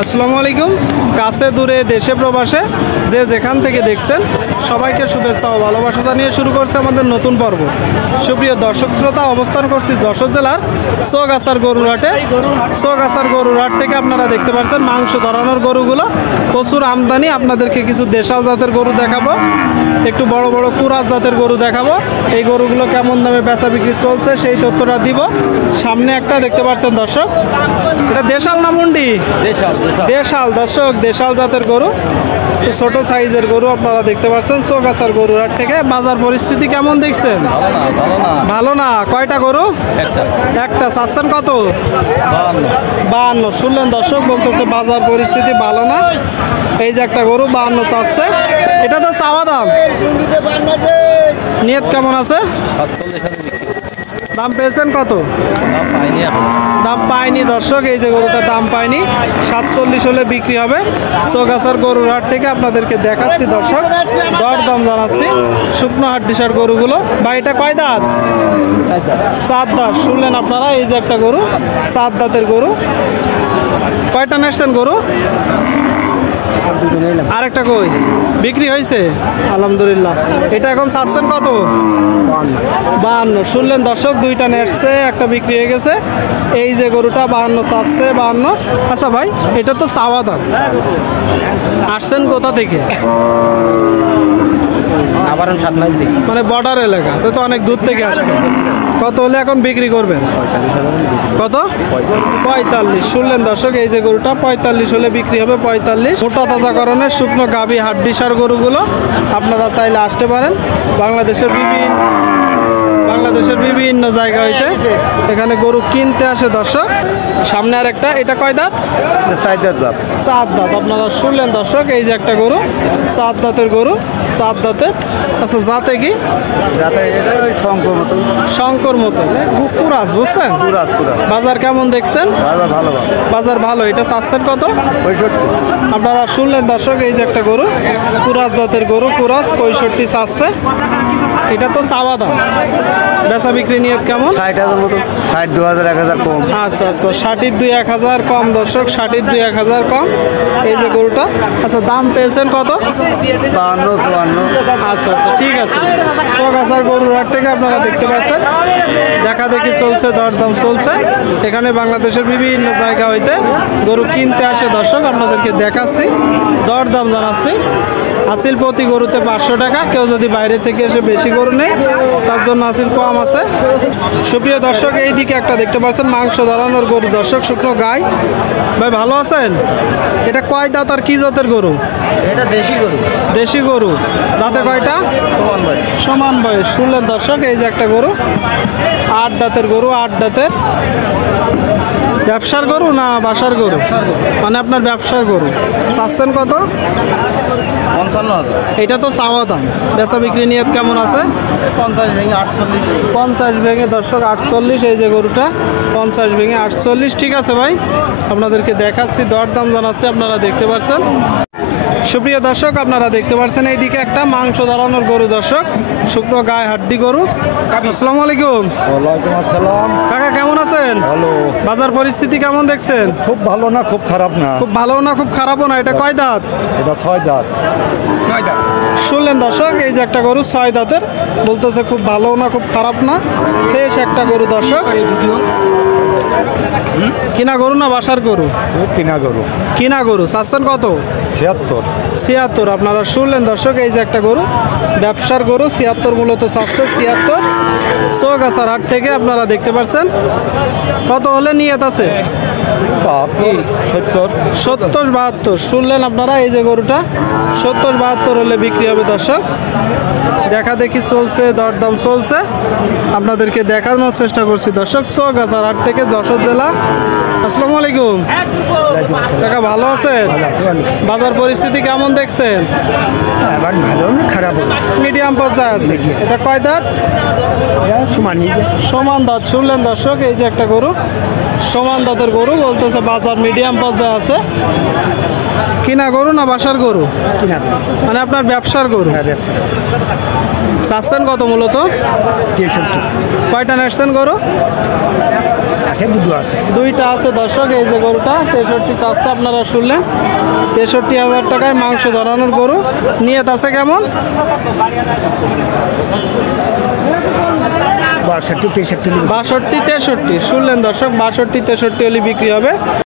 আসসালামু আলাইকুম। কাছে দূরে দেশে প্রবাসে যে যেখান থেকে দেখছেন সবাইকে শুভেচ্ছা ও ভালোবাসা জানিয়ে শুরু করছে আমাদের নতুন পর্ব। সুপ্রিয় দর্শক শ্রোতা, অবস্থান করছি যশোর জেলার চৌগাছার গরুর হাটে। চৌগাছার গরুর হাট থেকে আপনারা দেখতে পাচ্ছেন মাংস ধরানোর গরুগুলো প্রচুর আমদানি। আপনাদেরকে কিছু দেশাল জাতের গরু দেখাবো, একটু বড় বড় কুরাস জাতের গরু দেখাবো। এই গরুগুলো কেমন দামে বেচা বিক্রি চলছে সেই তথ্যটা দিব। সামনে একটা দেখতে পাচ্ছেন দর্শক, এটা দেশাল না মুন্ডি? দেশাল দর্শক, দেশাল জাতের গরু, ছোট সাইজের গরু আপনারা দেখতে পাচ্ছেন চৌগাছার গরুর হাট থেকে। বাজার পরিস্থিতি কেমন দেখছেন? ভালো না। কয়টা গরু? একটা। চাচ্ছেন কত? 52। শুনলেন দর্শক, বলতেছে বাজার পরিস্থিতি ভালো না। এই যে একটা গরু 52 চাচ্ছে। এটা তো চাওয়া দাম, নিয়ত কেমন আছে? দাম পেয়েছেন কত? দাম পাইনি দর্শক, এই যে গরুটা দাম পাইনি। 47 হলে বিক্রি হবে। চৌগাছার গরুর হাট থেকে আপনাদেরকে দেখাচ্ছি দর্শক, দর দাম জানাচ্ছি শুকনো হাড্ডিসার গরুগুলো। বা এটা কয় দাঁত? 4 দাঁত। শুনলেন আপনারা, এই যে একটা গরু 4 দাঁতের গরু। কয়টা নেসছেন গরু? আরেকটা কই বিক্রি হয়েছে? আলহামদুলিল্লাহ। এটা এখন চাচ্ছেন কত? 52। শুনলেন দর্শক, দুইটা নেসছে, একটা বিক্রি হয়ে গেছে। এই যে গরুটা 52 চাচ্ছে, 52। আচ্ছা ভাই, এটা তো চাওয়া দাম। আসছেন কোথা থেকে? মানে বর্ডার এলাকা, তো অনেক দূর থেকে আসছে। কত হলে এখন বিক্রি করবেন? কত? 45। শুনলেন দর্শক, এই যে গরুটা 45 হলে বিক্রি হবে। 45। মোটা তাজাকরণের শুকনো গাভী হাড্ডিসার গরুগুলো আপনারা চাইলে আসতে পারেন। বাংলাদেশের বিভিন্ন জায়গা হইতে এখানে গরু কিনতে আসে দর্শক। সামনে আর একটা, এটা কয় দাঁত? 4 দাঁত। 4 দাঁত। আপনারা শুনলেন দর্শক, এই যে একটা গরু 4 দাঁতের গরু, 4 দাঁতের। আচ্ছা, জাতে কি? শঙ্কর মতো কুরাস, বুঝছেন? বাজার কেমন দেখছেন? বাজার ভালো। এটা চাচ্ছেন কত? 65। আপনারা শুনলেন দর্শক, এই যে একটা গরু কুরাস জাতের গরু, কুরাস 65 চাচ্ছে। এটা তো চাওয়া দাম। বেচা বিক্রি নিয়ত কেমন? 60,000 মতো। 60, 2000, 1000 কম। আচ্ছা আচ্ছা, 60 2 1000 কম দর্শক, 60 2 1000 কম এই যে গরুটা। আচ্ছা, দাম পেয়েছেন কত? 52, 54। আচ্ছা আচ্ছা, ঠিক আছে। চৌগাছার গরুর হাট থেকে আপনারা দেখতে পাচ্ছেন দেখা দেখি চলছে, দরদাম চলছে। এখানে বাংলাদেশের বিভিন্ন জায়গা হইতে গরু কিনতে আসে দর্শক, আপনাদেরকে দেখাচ্ছি, দরদাম জানাচ্ছি। হাসিল প্রতি গরুতে 500 টাকা। কেউ যদি বাইরে থেকে এসে বেশি গরু নেই তার জন্য হাসিল কম আছে। সুপ্রিয় দর্শক, এই দিকে একটা দেখতে পাচ্ছেন মাংস ধরানোর গরু দর্শক, শুকনো গাই। ভাই ভালো আছেন? এটা কয় দাঁত আর কি জাতের গরু? এটা দেশি গরু। দেশি গরু। দাঁতে কয়টা? সমান বয়স। শুনলেন দর্শক, এই যে একটা গরু 8 দাঁতের গরু, 8 দাঁতের। ব্যবসার গরু না বাসার গরু? মানে আপনার ব্যবসার গরু। চাচ্ছেন কত? 55,000। এটা তো চাওয়া দাম। বেচা বিক্রি নিয়ত কেমন আছে? 50 ভেঙে 48। 50 ভেঙে দর্শক 48। এই যে গরুটা 50 ভেঙে 48। ঠিক আছে ভাই, আপনাদেরকে দেখাচ্ছি, দরদাম জানাচ্ছি, আপনারা দেখতে পাচ্ছেন। সুপ্রিয় দর্শক, আপনারা দেখতে পাচ্ছেন এইদিকে একটা মাংস ধরানোর গরু দর্শক, শুকনো গায়ে হাড্ডি গরু। আসসালামু আলাইকুম। ওয়ালাইকুম আসসালাম। কাকা কেমন আছেন? ভালো। বাজার পরিস্থিতি কেমন দেখছেন? খুব ভালো না, খুব খারাপ না। খুব ভালো না, খুব খারাপও না। এটা কয় দাঁত? এটা 6 দাঁত। শুনলেন দর্শক, এই যে একটা গরু 6 দাঁতের, বলতেছে খুব ভালো না, খুব খারাপ না, ফ্রেশ একটা গরু দর্শক। কিনা গরু না বাসার গরু? কিনা গরু। কিনা গরু। চাচ্ছেন কত? 76। 76। আপনারা শুনলেন দর্শক, এই যে একটা গরু ব্যবসার গরু, 76 মূলত চাচ্ছে। 76 চৌগাছার হাট থেকে আপনারা দেখতে পাচ্ছেন। কত হলে নিয়ত আছে? 70, 70, 72। শুনলেন আপনারা, এই যে গরুটা 70, 72 হলে বিক্রি হবে দর্শক। দেখা দেখি চলছে, দরদাম চলছে, আপনাদেরকে দেখানোর চেষ্টা করছি দর্শক। চৌগাছার হাট থেকে যশোর জেলা। আসসালামু আলাইকুম। কাকা ভালো আছেন? বাজার পরিস্থিতি কেমন দেখছেন? ভালো না খারাপ? মিডিয়াম পর্যায়ে আছে। এটা কয় দাঁত? সমান দাঁত। শুনলেন দর্শক, এই যে একটা গরু সমান দাঁতের গরু, বলতেছে বাজার মিডিয়াম পর্যায়ে আছে। কিনা গরু না বাসার গরু? কিনা। মানে আপনার ব্যবসার গরু? চাচ্ছেন কত মূলত? 63। কয়টা নেসছেন গরু? আছে দুটো আছে। দুইটা আছে দর্শক। এই যে গরুটা 63 চাচ্ছে, আপনারা শুনলেন 63,000 টাকায় মাংস ধরানোর গরু। নিয়ত আছে কেমন? 62 63 62 63 শুনলেন দর্শক, 62 63 হলে বিক্রি হবে।